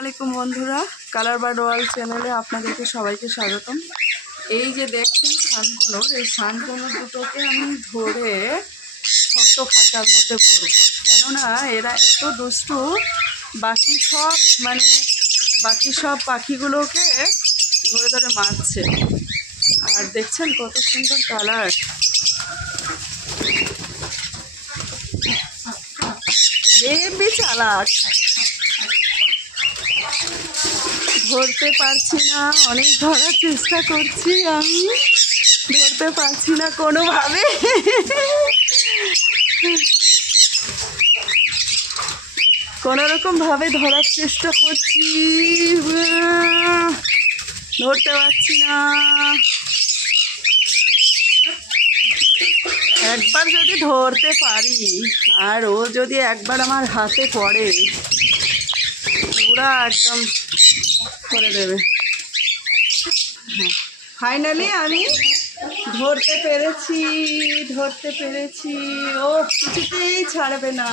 আসসালামাইকুম বন্ধুরা, colour bird world চ্যানেলে আপনাদেরকে সবাইকে স্বাগতম। এই যে দেখছেন শানকনুর, এই শানকনুর দুটোকে আমি ধরে ছোট্ট খাঁচার মধ্যে ভরব, কেননা এরা এত দুষ্টু। বাকি সব পাখিগুলোকে ধরে ধরে মারছে। আর দেখছেন কত সুন্দর কালার, বেবি চালাক। ধরতে পারছি না, অনেক ধরার চেষ্টা করছি, আমি ধরতে পারছি না কোনোভাবে। কোনোরকম ভাবে ধরার চেষ্টা করছি, ধরতে পারছি না। একবার যদি ধরতে পারি আর ও যদি একবার আমার হাতে পড়ে, পুরা একদম করে দেবে। হ্যাঁ, ফাইনালি আমি ধরতে পেরেছি। ও কিছুতেই ছাড়বে না।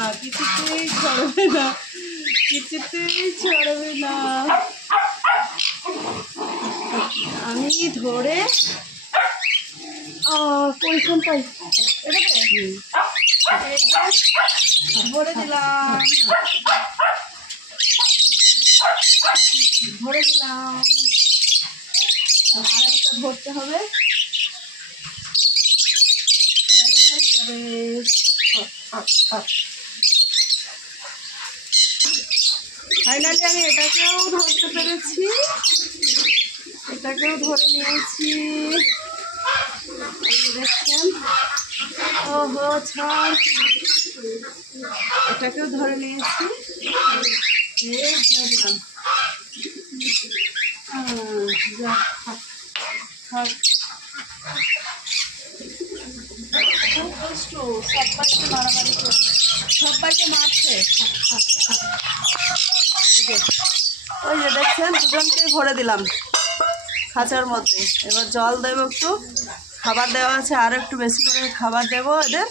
আমি ধরে পরিশ্রম পাই, ধরে দিলাম। আরেকটা ধরতে হবে। ফাইনালি আমি এটাকেও ধরতে পেরেছি, এটাকেও ধরে নিয়েছি। দেখছেন, ওহো ছাড়, এটাকেও ধরে নিয়েছি। সবাইকে মারছে। ওই যে দেখছেন, দুজনকেই ভরে দিলাম খাঁচার মধ্যে। এবার জল দেবো, একটু খাবার দেওয়া আছে, আরও একটু বেশি করে খাবার দেবো এদের।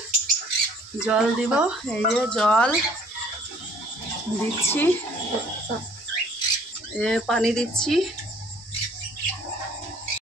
জল দিব, এই যে জল দিচ্ছি, পানি দিচ্ছি।